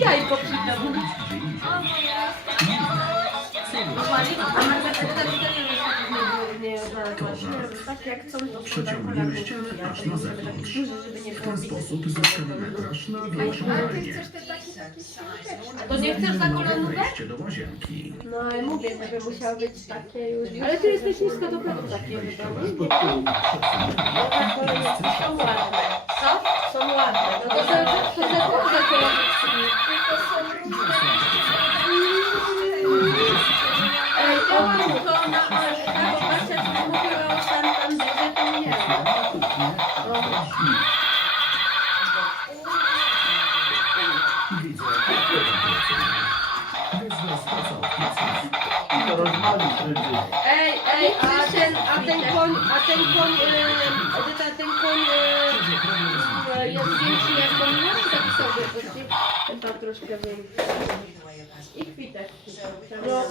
jajko to znalazłaś. Tak jak chcą to Przeciągnij ścianę aż na zewnątrz. W ten sposób zyskamy metraż na większą arenię. To nie chcesz za kolanówkę? Wejście do łazienki. No ale mówię, żeby musiało być takie już. Ale ty jesteś nisko do przodu takie? Ej, ej, a ten, a ten koń, a ten koń, e, Edyta, ten koń e, jest większy jak pomimo, czy ci- Ten większy. I kwitek. No,